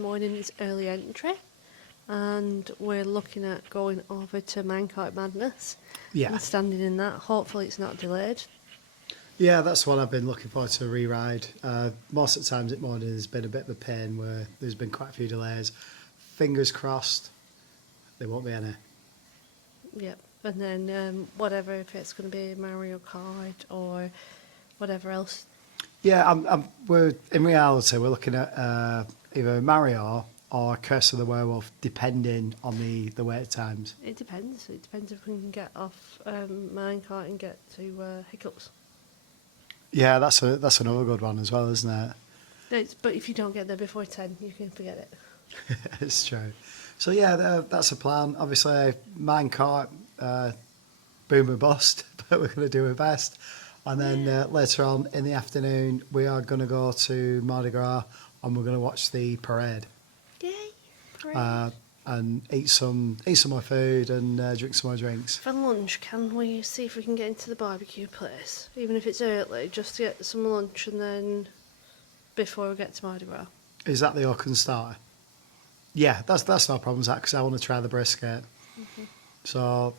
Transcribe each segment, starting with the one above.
morning is early entry, and we're looking at going over to Minecart Madness Yeah. and standing in that. Hopefully it's not delayed. Yeah, that's what I've been looking forward to re-ride. Most of the times at morning has been a bit of a pain where there's been quite a few delays. Fingers crossed, there won't be any. Yep. And then whatever, if it's going to be Mario Kart or whatever else. Yeah, we're in reality we're looking at either Mario or Curse of the Werewolf, depending on the wait times. It depends. It depends if we can get off Minecart and get to Hiccups. Yeah, that's another good one as well, isn't it? But if you don't get there before 10, you can forget it. It's true. So yeah, that's a plan. Obviously, Minecart, boom or bust, but we're going to do our best. And then later on in the afternoon, we are going to go to Mardi Gras and we're going to watch the parade. Yay! Parade. And eat some more food and drink some more drinks. For lunch, can we see if we can get into the barbecue place? Even if it's early, just to get some lunch and then before we get to Mardi Gras. Is that the Oaken Starter? Yeah, that's no problem, Zach, because I want to try the brisket. Mm-hmm. So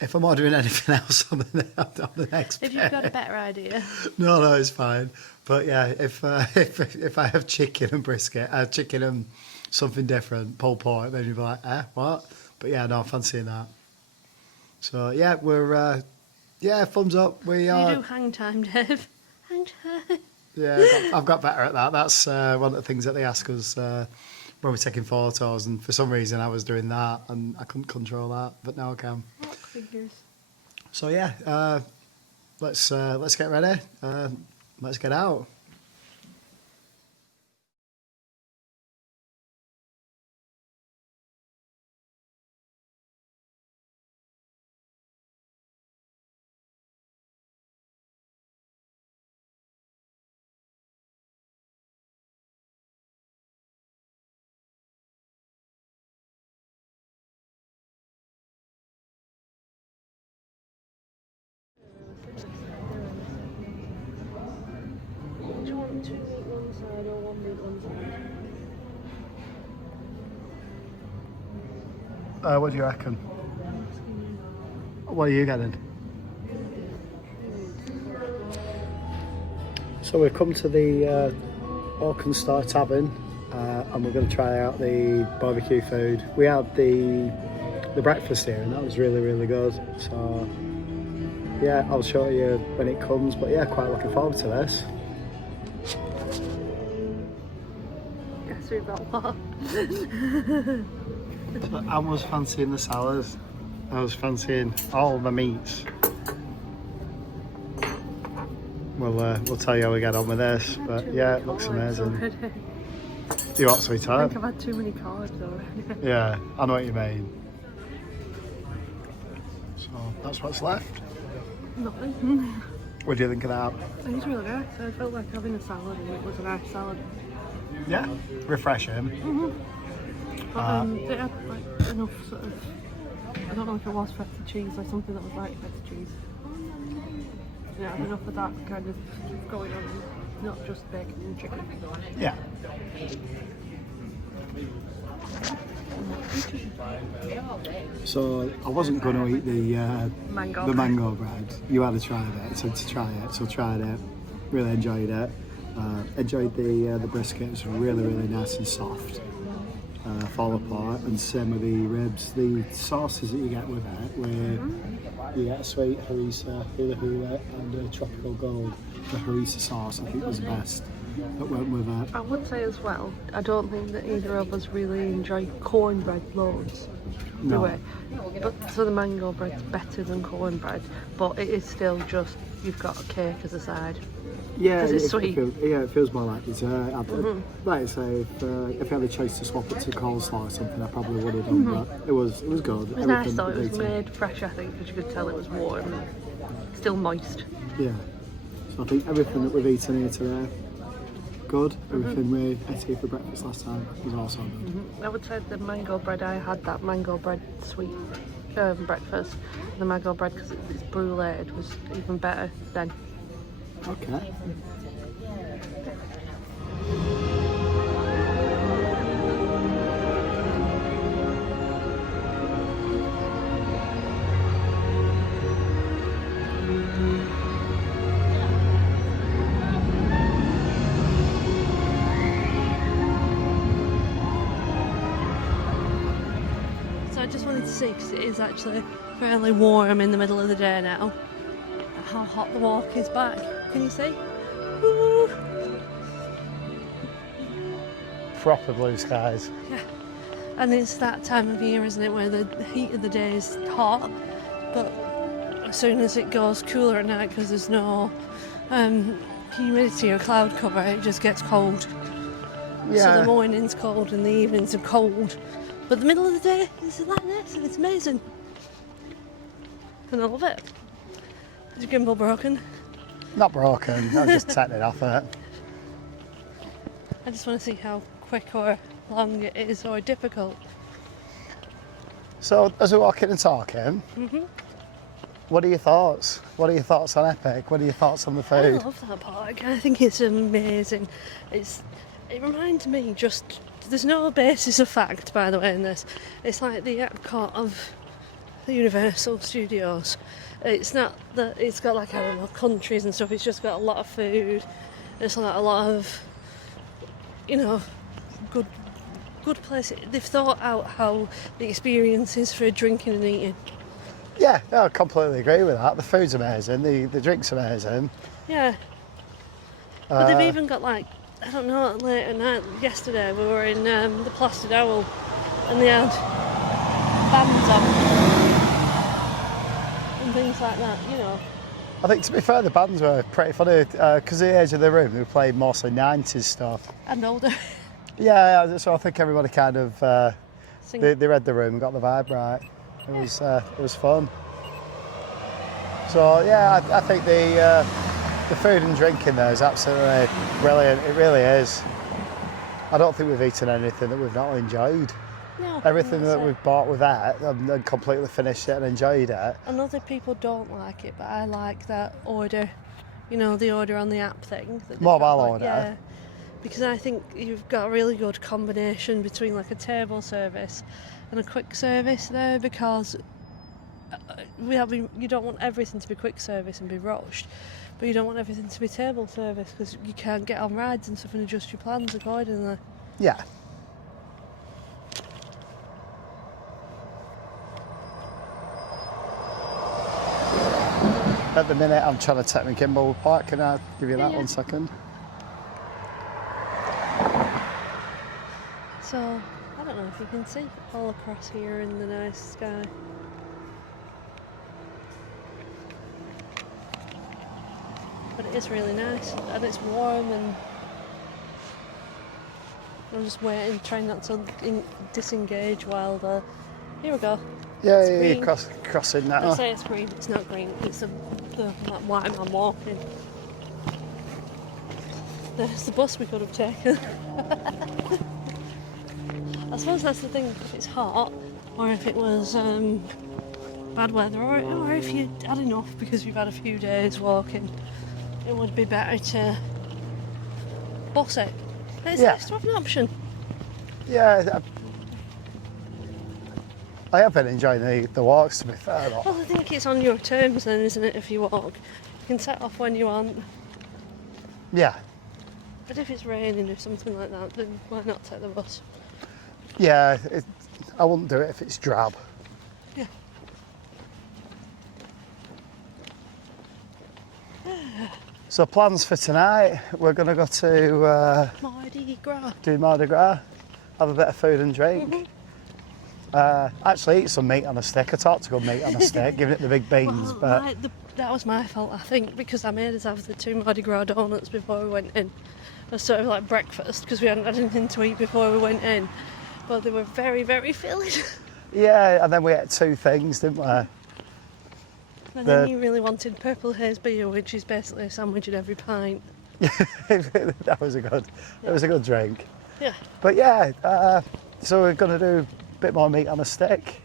if I'm ordering anything else on the next If you've got a better idea. No, it's fine. But yeah, if I have chicken and brisket, chicken and something different, pulled pork, then you'd be like, what? But yeah, no, I'm fancying that. So yeah, we're thumbs up. We are. You do hang time, Dave. Hang time. Yeah, I've got better at that. That's one of the things that they ask us when we're taking photos, and for some reason I was doing that and I couldn't control that, but now I can. Rock figures. So yeah, let's get ready. Let's get out. Do you want 2 meat one side or 1 meat one side? What do you reckon? What are you getting? So we've come to the Oaken Star Tavern and we're going to try out the barbecue food. We had the breakfast here and that was really, really good. So yeah, I'll show you when it comes, but yeah, quite looking forward to this. Guess we've got what? I was fancying the salads. I was fancying all the meats. We'll tell you how we get on with this, but yeah, it looks amazing. You what, sweetheart? I think I've had too many cards already. Yeah, I know what you mean. So that's what's left. Nothing. What do you think of that? It's really nice. I felt like having a salad and it was a nice salad. Yeah, refreshing. But they had like enough sort of, I don't know if it was feta cheese or something that was like feta cheese. Yeah, enough of that kind of going on, not just bacon and chicken. Yeah. So I wasn't going to eat the mango bread. You had to try it, so tried it. Really enjoyed it. Enjoyed the brisket. It was really, really nice and soft. Fall apart, and same with the ribs. The sauces that you get with it, where you get a sweet harissa, hula hula, and a tropical gold. The harissa sauce, I think, was the best that went with it. I would say as well, I don't think that either of us really enjoy cornbread loads. No. Do we? But so the mango bread's better than cornbread, but it is still just you've got a cake as a side. Yeah, 'Cause it's sweet. It feels more like dessert. Like I say, if I had a choice to swap it to coleslaw or something, I probably would have done. But it was good. It was nice though. It was made fresh, I think, because you could tell it was warm and still moist. Yeah. So I think everything that we've eaten here today, good. Everything we ate here for breakfast last time was also good. I would say the mango bread. I had that mango bread sweet breakfast. The mango bread, because it's bruleed, was even better then. Okay. to see, because it is actually fairly warm in the middle of the day now, how hot the walk is back. Can you see? Woo! Proper blue skies. Yeah. And it's that time of year, isn't it, where the heat of the day is hot, but as soon as it goes cooler at night because there's no humidity or cloud cover, it just gets cold. Yeah. So the morning's cold and the evenings are cold, but the middle of the day is like this, and it's amazing. And I love it. Is your gimbal broken? Not broken, I'm just taking it off it. I just want to see how quick or long it is, or difficult. So, as we're walking and talking, what are your thoughts? What are your thoughts on Epic? What are your thoughts on the I food? love that park. I think it's amazing. It reminds me just. There's no basis of fact, by the way, in this. It's like the Epcot of the Universal Studios. It's not that it's got like, I don't know, countries and stuff. It's just got a lot of food. It's like a lot of, you know, good place. They've thought out how the experience is for drinking and eating. Yeah, I completely agree with that. The food's amazing, the drink's amazing. Yeah. But they've even got like, I don't know, late at night, yesterday we were in the Plastered Owl and they had bands on and things like that, you know. I think, to be fair, the bands were pretty funny because of the age of the room, they were playing mostly 90s stuff. And older. Yeah, so I think everybody kind of, Sing. they read the room and got the vibe right. It was fun. So yeah, I think the food and drink in there is absolutely brilliant. It really is. I don't think we've eaten anything that we've not enjoyed. No, Everything that's that it. we've bought with that and completely finished it and enjoyed it. And other people don't like it, but I like that order, you know, the order on the app thing. That they've Mobile got, like, order? Yeah, because I think you've got a really good combination between like a table service and a quick service there, because you don't want everything to be quick service and be rushed, but you don't want everything to be table service because you can't get on rides and stuff and adjust your plans accordingly. Yeah. At the minute, I'm trying to take my gimbal apart. Can I give you that Yeah. 1 second? So, I don't know if you can see all across here in the nice sky. But it is really nice, and it's warm, and I'm just waiting, trying not to disengage while the... Here we go. Yeah, It's yeah, green. you're crossing that. I say it's green, it's not green, it's the that white man walking. There's the bus we could have taken. I suppose that's the thing, if it's hot, or if it was bad weather, or if you had enough because you've had a few days walking, it would be better to bus it. It's Yeah. nice to have an option. Yeah, I have been enjoying the walks, to be fair. Though. Well, I think it's on your terms then, isn't it, if you walk? You can set off when you want. Yeah, But if it's raining or something like that, then why not take the bus? yeah, I wouldn't do it if it's drab. Yeah. So plans for tonight, we're going to go to Mardi Gras. do Mardi Gras, have a bit of food and drink. Actually eat some meat on a stick. I talked to go meat on a stick, giving it the big beans, Well, but that was my fault, I think, because I made us have the 2 Mardi Gras donuts before we went in. It was sort of like breakfast, because we hadn't had anything to eat before we went in. But they were very, very filling. yeah, and then we ate 2 things, didn't we? And then you really wanted Purple Haze beer, which is basically a sandwich at every pint. That was a good drink. Yeah. But yeah, so we're going to do a bit more meat on a stick.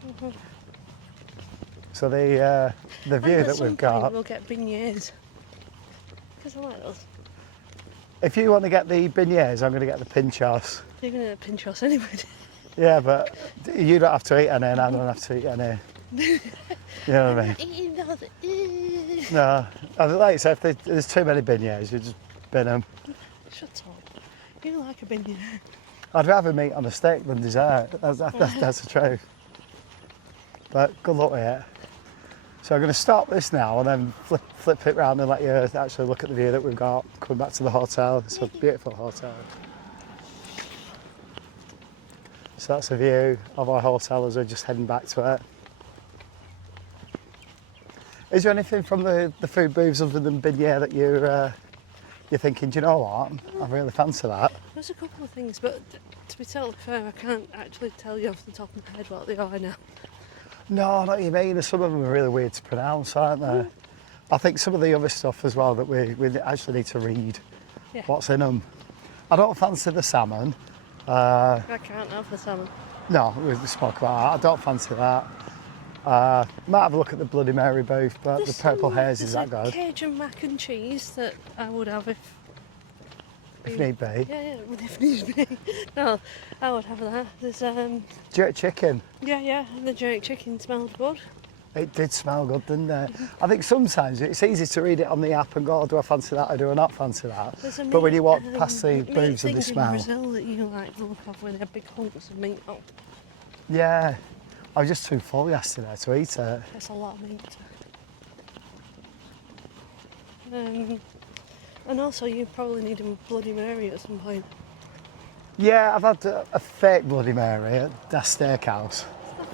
So the view And that at we've some got. point we'll get beignets. Because I like those. If you want to get the beignets, I'm going to get the pinchos. You're going to pinch us anyway. Yeah, but you don't have to eat any, and I don't have to eat any. You know what I mean? Eating nothing. No, like I said, if there's too many beignets, you just bin them. Shut up. You like a beignet. I'd rather meat on a stick than dessert. That's the truth. But good luck with it. So I'm going to stop this now and then flip it round and let you actually look at the view that we've got coming back to the hotel. It's a beautiful hotel. So that's a view of our hotel as we're just heading back to it. Is there anything from the food booths other than beignet that you're thinking, do you know what, I really fancy that? There's a couple of things, but to be totally fair, I can't actually tell you off the top of my head what they are now. No, not you mean. Some of them are really weird to pronounce, aren't they? I think some of the other stuff as well that we actually need to read what's in them. I don't fancy the salmon. I can't have the salmon. No, we spoke about that. I don't fancy that. Might have a look at the Bloody Mary booth, but the purple haze is that good. Cajun mac and cheese that I would have if need be. Yeah, if need be. No, I would have that. There's jerk chicken. Yeah, the jerk chicken smelled good. It did smell good, didn't it? I think sometimes it's easy to read it on the app and go, oh, do I fancy that or do I not fancy that? But when you walk past the booths and the smell. There's in Brazil that you like the look of when they have big hunks of meat on. Yeah, I was just too full yesterday to eat it. That's a lot of meat. And also you probably need a Bloody Mary at some point. Yeah, I've had a fake Bloody Mary at Das Steakhouse.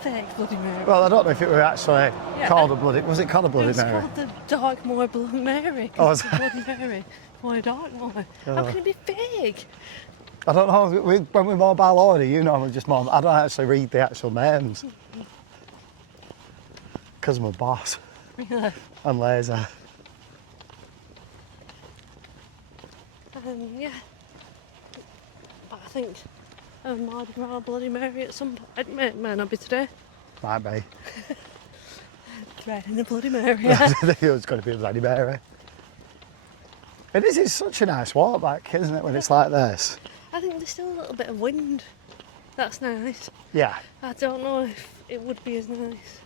Fake Bloody Mary. Well, I don't know if it were actually called a Bloody... Was it called a Bloody Mary? It was called the Darkmoor Bloody Mary. Oh, was it? Bloody Mary. Why Darkmoor? How can it be fake? I don't know. When we mobile order, you know, we just I don't actually read the actual names. Because I'm a boss. Really? I'm lazy. Yeah. But I think Mardi Gras Bloody Mary at some point. It may not be today. Might be. Threading the Bloody Mary. I think it was going to be a Bloody Mary. It is. It's such a nice walk back, isn't it, when it's like this? I think there's still a little bit of wind. That's nice. Yeah. I don't know if it would be as nice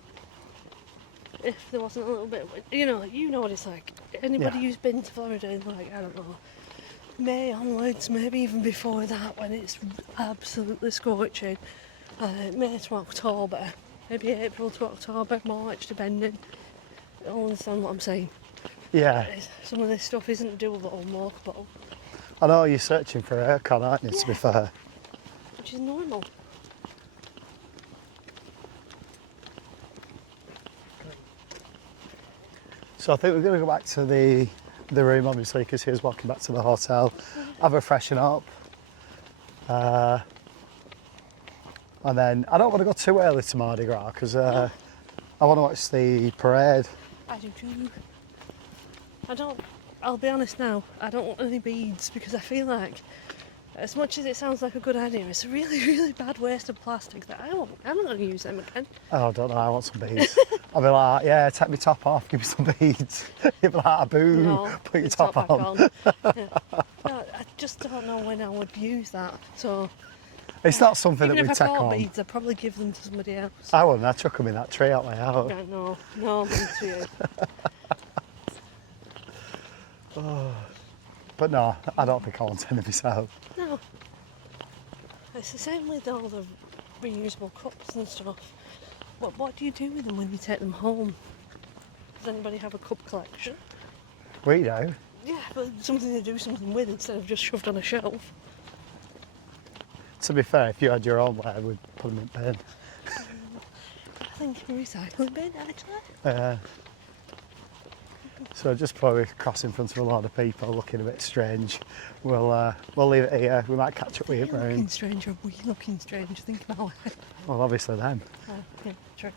if there wasn't a little bit of wind. You know what it's like. Anybody who's been to Florida in, like, I don't know, May onwards, maybe even before that, when it's absolutely scorching. May to October, maybe April to October, March, depending. You'll understand what I'm saying. Yeah. Some of this stuff isn't doable or walkable. I know you're searching for a aircon, aren't you, to be fair? Which is normal. So I think we're going to go back to the room, obviously, because he was walking back to the hotel, have a freshen up. And then, I don't want to go too early to Mardi Gras, because I want to watch the parade. I do too. I'll be honest now, I don't want any beads, because I feel like, as much as it sounds like a good idea, it's a really, really bad waste of plastic that I'm not going to use them again. Oh, I don't know, I want some beads. I'll be like, yeah, take my top off, give me some beads. You'll be like, boom, no, put your top on. Yeah. No, I just don't know when I would use that, so... It's not something that we take on. If I bought beads, I'd probably give them to somebody else. I wouldn't, I'd chuck them in that tree out my house. No, I'm into you. But no, I don't think I want any myself. No. It's the same with all the reusable cups and stuff. What do you do with them when you take them home? Does anybody have a cup collection? We do. Yeah, but something to do something with instead of just shoved on a shelf. To be fair, if you had your own way, we'd put them in bin. I think a recycling bin, actually. So just before we cross in front of a lot of people looking a bit strange, we'll leave it here. We might catch up with you. Looking strange, or we looking strange? Think about it. Well, obviously them. Yeah, true.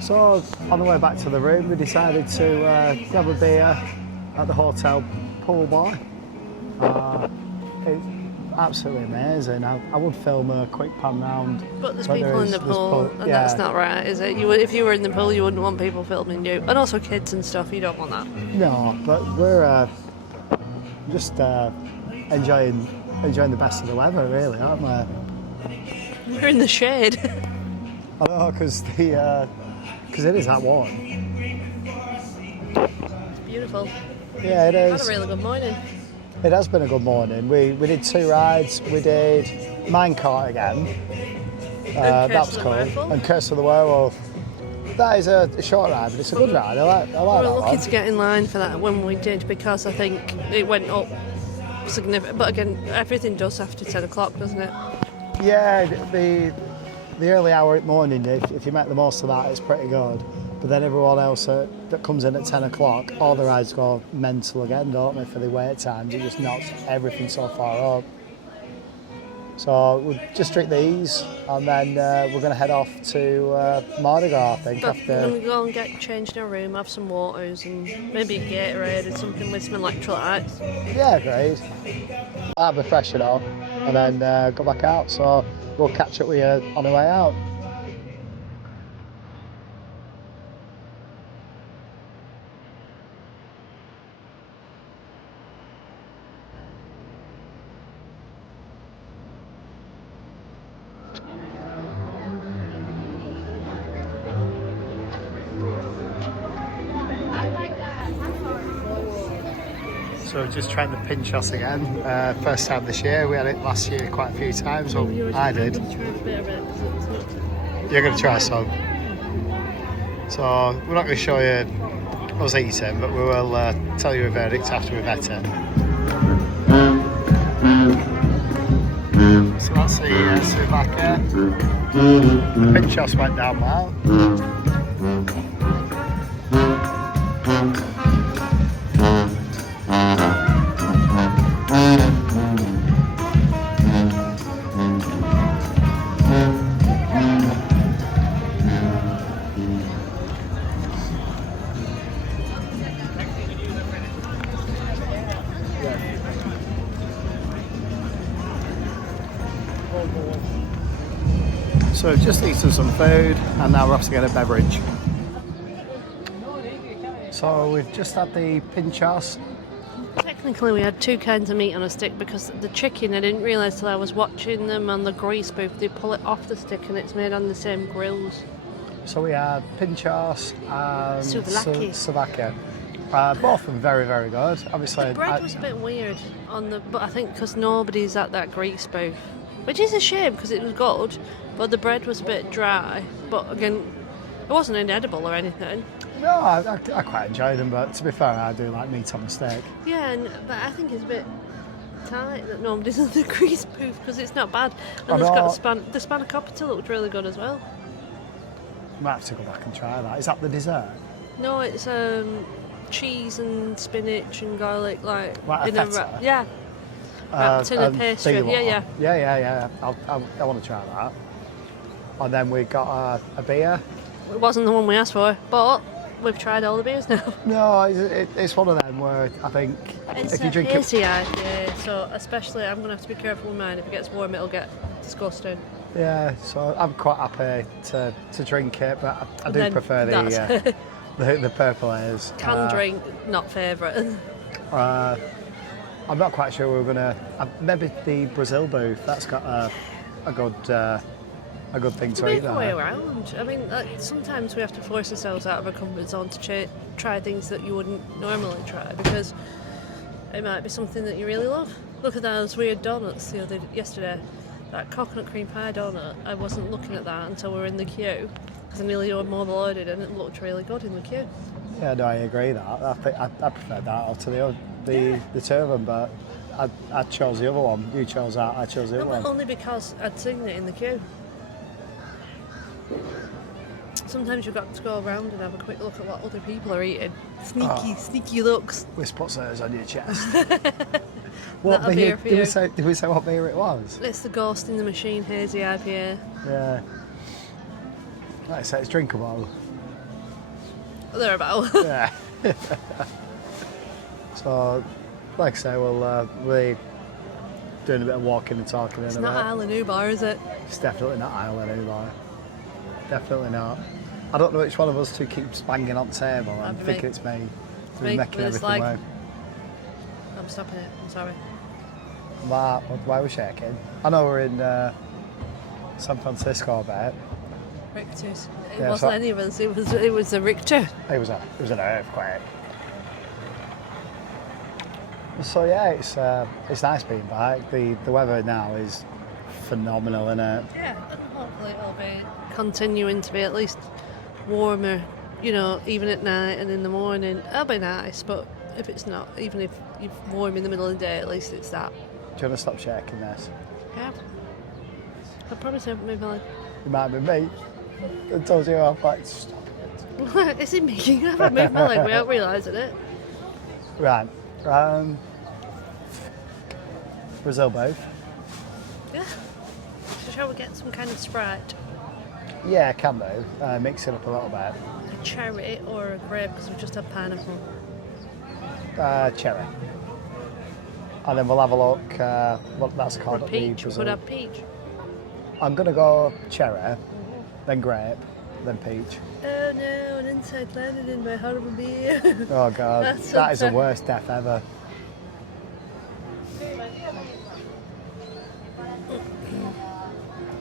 So on the way back to the room, we decided to grab a beer at the hotel pool bar. It's absolutely amazing. I would film a quick pan round. But there's people in the pool, and that's not right, is it? If you were in the pool, you wouldn't want people filming you. And also kids and stuff, you don't want that. No, but we're just enjoying the best of the weather, really, aren't we? We're in the shade. I know, because it is that warm. It's beautiful. Yeah, it is. Had a really good morning. It has been a good morning. We did 2 rides. We did minecart again. That was cool. And Curse of the Werewolf. That is a short ride, but it's a good ride. I like We that were lucky one. to get in line for that when we did, because I think it went up significant. But again, everything does after 10 o'clock, doesn't it? Yeah, the early hour at morning, if you make the most of that, it's pretty good. But then everyone else that comes in at 10 o'clock, all the rides go mental again, don't they, for the wait times. It just knocks everything so far up. So we'll just drink these, and then we're going to head off to Mardi Gras, I think. But After. we're going to go and get changed in our room, have some waters, and maybe a Gatorade and something with some electrolytes. Yeah, great. Have a freshen up, and then go back out. So we'll catch up with you on the way out. So just trying the Pinchos again. First time this year. We had it last year quite a few times. Well, I did. You're going to try some. So we're not going to show you us eating, but we will tell you a verdict after we've had it. So that's the Savaka. The Pinchos went down well. So we've just eaten some food, and now we're off to get a beverage. So we've just had the Pinchos. Technically, we had two kinds of meat on a stick, because the chicken, I didn't realise till I was watching them on the grease booth, they pull it off the stick and it's made on the same grills. So we had Pinchos and Souvlaki. Both of them very, very good. Obviously, The bread was a bit weird but I think because nobody's at that grease booth, which is a shame because it was good, but the bread was a bit dry. But again, it wasn't inedible or anything. No, I quite enjoyed them, but to be fair, I do like meat on the steak. Yeah, but I think it's a bit tight that nobody's at the grease booth, because it's not bad. And it's got the spanakopita looked really good as well. Might have to go back and try that. Is that the dessert? No, it's cheese and spinach and garlic, like in a feta? yeah, wrapped in a pastry. Yeah. I want to try that. And then we got a beer. It wasn't the one we asked for, but we've tried all the beers now. No, it's one of them where I think It's if you drink hazy IPA, so especially I'm going to have to be careful with mine. If it gets warm, it'll get disgusting. Yeah, so I'm quite happy to drink it, but I do prefer the purple ales. Can drink, not favourite. I'm not quite sure we're gonna. Maybe the Brazil booth. That's got a good thing to eat Make there. a way around. I mean, sometimes we have to force ourselves out of our comfort zone to try things that you wouldn't normally try, because it might be something that you really love. Look at those weird donuts yesterday. That coconut cream pie donut. I wasn't looking at that until we were in the queue, because I nearly overloaded and it looked really good in the queue. Yeah, no, I agree that. I think I preferred that out to the two of them, but I chose the other one. You chose that. I chose the other one. Only because I'd seen it in the queue. Sometimes you've got to go around and have a quick look at what other people are eating. Sneaky looks. With puts those on your chest. What beer? Did we say what beer it was? It's the Ghost in the Machine Hazy IPA. Yeah. Like I say, it's drinkable. They're about. Yeah. So, like I say, we'll be doing a bit of walking and talking. It's not Isle of Newbar, is it? It's definitely not Isle of Newbar. Definitely not. I don't know which one of us two keeps banging on the table. I'm thinking it's me. Me. Making everything work. I'm stopping it. I'm sorry. Why are we shaking? I know we're in San Francisco, I bet. Richter's. It wasn't any of us. It was a Richter. It was an earthquake. So yeah, it's nice being back. The weather now is phenomenal, isn't it? Yeah, and hopefully it'll be continuing to be at least warmer, you know, even at night and in the morning. It'll be nice, but if it's not, even if you're warm in the middle of the day, at least it's that. Do you want to stop shaking this? Yeah. I promise I haven't moved my leg. It might be me. I told you off, like, stop it. Is it me? I haven't moved my leg without realising it. Right. Brazil both. Yeah. So shall we get some kind of Sprite? Yeah, I can do. Mix it up a little bit. A cherry or a grape, because we've just had pineapple. Cherry. And then we'll have a look what that's called. Or peach. We could have peach. I'm going to go cherry, then grape, then peach. Oh no, an insect landed in my horrible beer. Oh God, that is the worst death ever.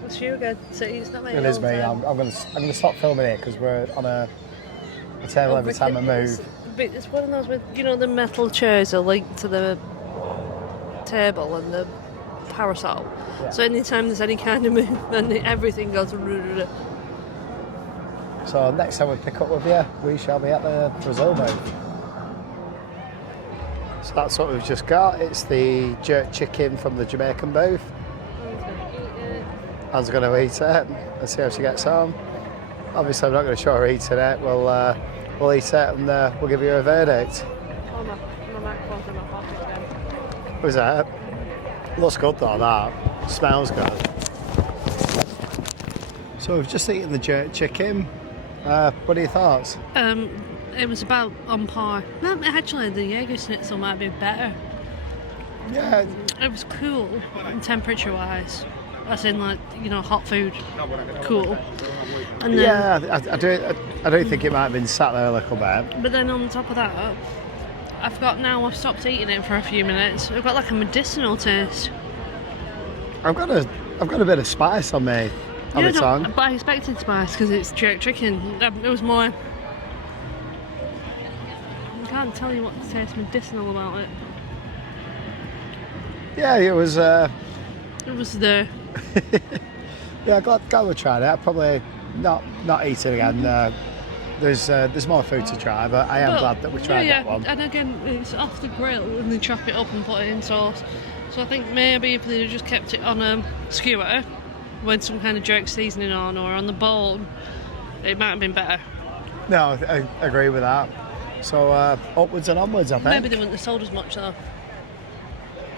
It's you again. So it's not my It is me. I'm going to stop filming it because we're on a table every time I move. It's one of those with, you know, the metal chairs are linked to the table and the parasol. Yeah. So anytime there's any kind of movement, everything goes. So next time we pick up with you, we shall be at the Brazil booth. So that's what we've just got. It's the jerk chicken from the Jamaican booth. Anne's going to eat it and see how she gets on. Obviously, I'm not going to show her eating it. We'll eat it and we'll give you a verdict. Oh, my microphone's in my pocket again. What's that? Looks good though, that. Smells good. So we've just eaten the jerk chicken. What are your thoughts? It was about on par. No, actually, the Jaeger schnitzel might be better. Yeah. It was cool, temperature-wise. As in, like, you know, hot food, cool. And then, Yeah, I do think it might have been sat there a little bit. But then on top of that, I've stopped eating it for a few minutes. I've got like a medicinal taste. I've got a bit of spice on me, on my tongue. But I expected spice because it's jerk chicken. It was more. I can't tell you what tastes medicinal about it. Yeah, it was. It was there. Yeah, glad we tried it. I'll probably not eat it again. There's more food to try, but I am glad that we tried that one. And again, it's off the grill and they chop it up and put it in sauce. So I think maybe if they'd just kept it on a skewer with some kind of jerk seasoning on or on the bone, it might have been better. No, I agree with that. So upwards and onwards, I think. Maybe they wouldn't have sold as much though.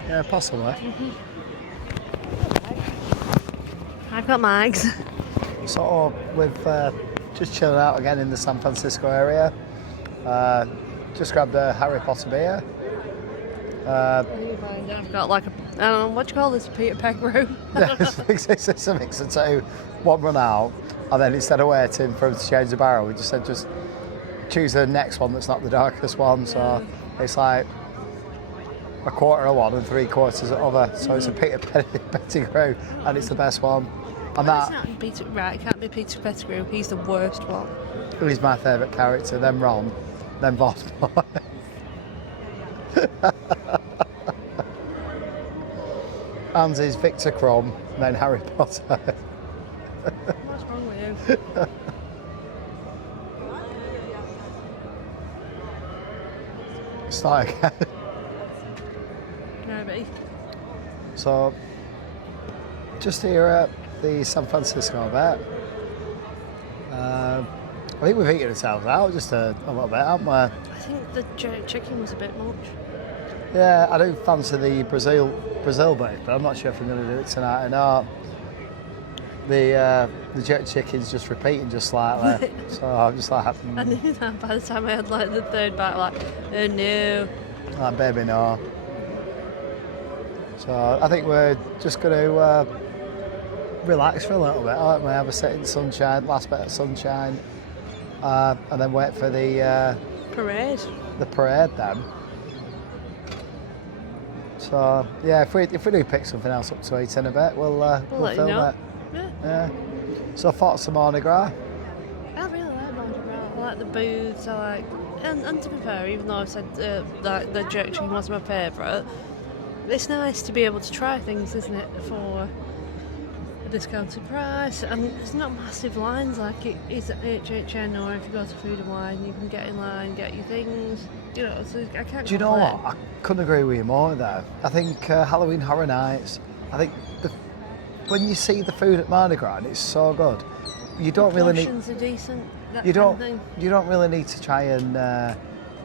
Yeah, possibly. Mm-hmm. I've got mags. So we've just chilling out again in the San Francisco area. Just grabbed a Harry Potter beer. I've got like I don't know, what do you call this, Peter Pettigrew? It's a mix of two. One run out, and then instead of waiting for him to change the barrel, we just said just choose the next one that's not the darkest one. So it's like a quarter of one and 3/4 of the other. So it's a Peter Pettigrew, and it's the best one. And It's not Peter, right, it can't be Peter Pettigrew, he's the worst one. He's my favourite character, then Ron, then Voldemort. Hans is Victor Crumb, then Harry Potter. What's wrong with you? Start again. Maybe. So, just here at the San Francisco bit. I think we've eaten ourselves out just a little bit, haven't we? I think the jerk chicken was a bit much. Yeah, I do fancy the Brazil bit, but I'm not sure if I'm going to do it tonight or not. The jerk chicken's just repeating just slightly, so I'm just like, I knew that by the time I had like the third bite, like, oh no. Like, baby, no. So I think we're just going to relax for a little bit, aren't we? Have a sit in sunshine, last bit of sunshine, and then wait for the parade. The parade then. So yeah, if we do pick something else up to eat in a bit, we'll let film you know. it. Yeah. So thoughts on Mardi Gras? I really like Mardi Gras. I like the booths. I like, and to be fair, even though I said that the jerk chicken was my favourite, it's nice to be able to try things, isn't it? For a discounted price, and there's not massive lines like it is at HHN, or if you go to Food and Wine, you can get in line, get your things, you know, so I can't. Do you know complain. what? I couldn't agree with you more there. I think Halloween Horror Nights, I think when you see the food at Mardi Gras, it's so good. You don't really need. Portions are decent. You don't really need to try and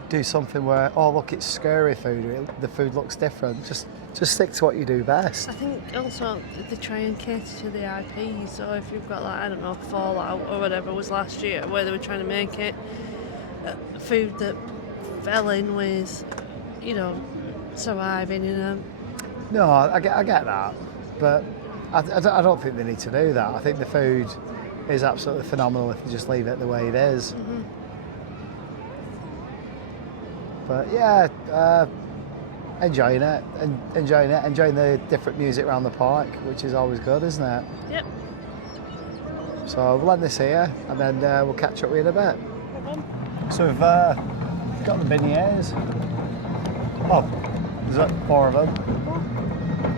do something where, oh look, it's scary food. The food looks different. Just stick to what you do best. I think also they try and cater to the IP. So if you've got like, I don't know, Fallout or whatever was last year, where they were trying to make it food that fell in with, you know, surviving in a. No, I get that, but I don't think they need to do that. I think the food is absolutely phenomenal if you just leave it the way it is. Mm-hmm. But yeah, enjoying it, enjoying the different music around the park, which is always good, isn't it? Yep. So we'll end this here, and then we'll catch up with you in a bit. So we've got the beignets. Oh, there's like 4 of them.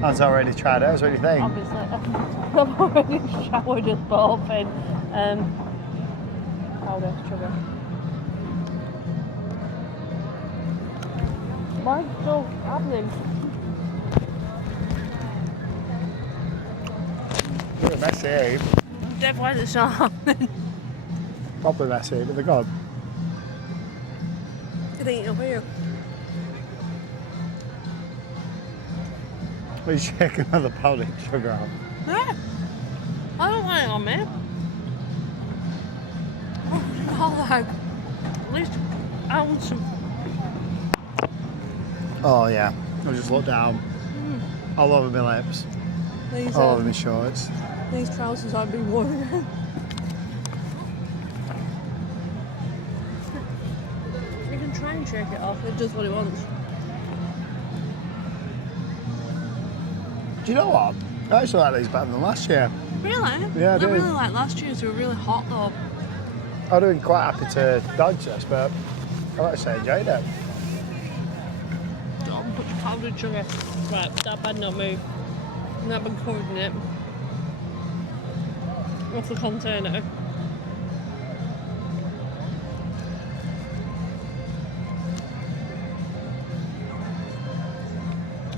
Anne's already tried ours. What do you think? Obviously, I've already showered us both in powder sugar. Mine's still happening. They're messy, eh? Dead why it's not happening. Probably messy, but they're good. Good eating up here. Are you shaking all the powdered sugar off? Yeah. I don't want it on me. Oh, like at least ounce of. Oh yeah, I'll just look down. All over my lips, These, all over my shorts. these trousers I've been wearing. You can try and shake it off, it does what it wants. Do you know what? I actually like these better than last year. Really? Yeah, I do. really like last year's, they were really hot though. I'd have been quite happy to dodge this, but I actually enjoyed it. Don't put your powdered sugar. Right, that bad not move. And I've been covering it. Off the container.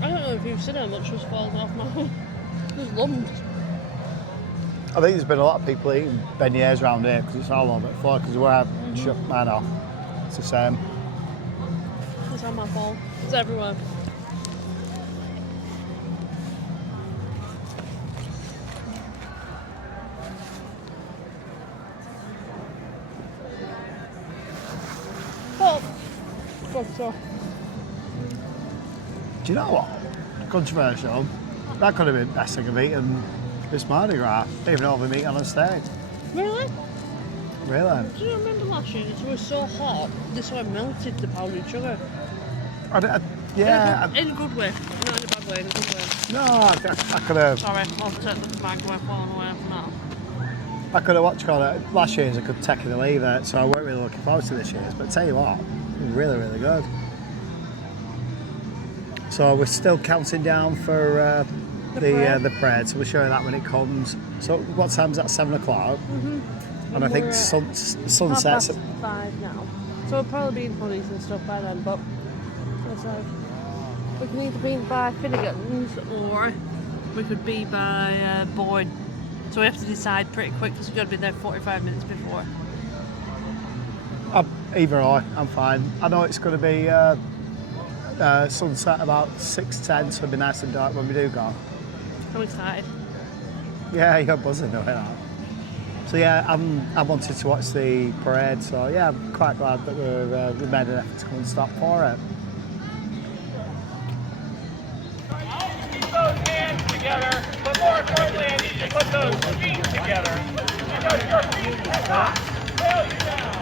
I don't know if you've seen how much was falling off my. There's lumps. I think there's been a lot of people eating beignets around here because it's all over the floor, because where I shut mine off, it's the same. It's not my fault. It's everywhere. Oh, good stuff. Do you know what? Controversial. That could have been the best thing I've eaten this Mardi Gras, even over meat on a steak. Really? Really? Do you remember last year? It was so hot, this one melted the powdered sugar. Yeah. In a good way. Not in a bad way, in a good way. No, I could have. Sorry, I'll take the microwave falling away from that. I could have watched last year's. I could take it or leave it, so I weren't really looking forward to this year's. But tell you what, it was really, really good. So we're still counting down for the parade. So we'll show you that when it comes. So what time's that? 7 o'clock. Mm-hmm. And I think sunsets. 5 now. So we'll probably be in hoodies and stuff by then, but so we can either be by Finnegan's or we could be by Boyd. So we have to decide pretty quick because we've got to be there 45 minutes before. Either or, I'm fine. I know it's going to be sunset about 6:10, so it'll be nice and dark when we do go. I'm excited. Yeah, you're buzzing knowing that. So yeah, I wanted to watch the parade, so yeah, I'm quite glad that we made an effort to come and stop for it. Keep those hands together, but more importantly, I need you to put those feet together. Because your feet will not fail you down.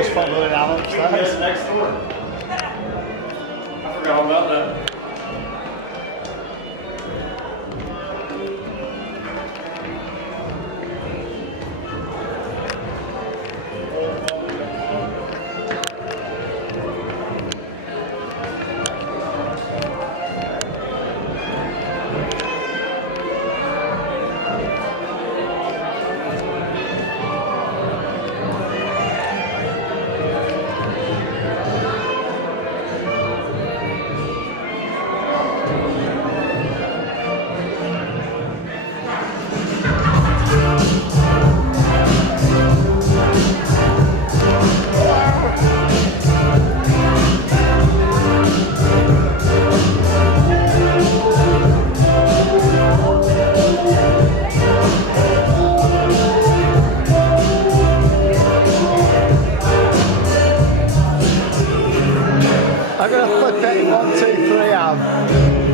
Just following Alex. Yes, next door. I forgot all about that. I'm going to flip it in 1, 2, 3 out.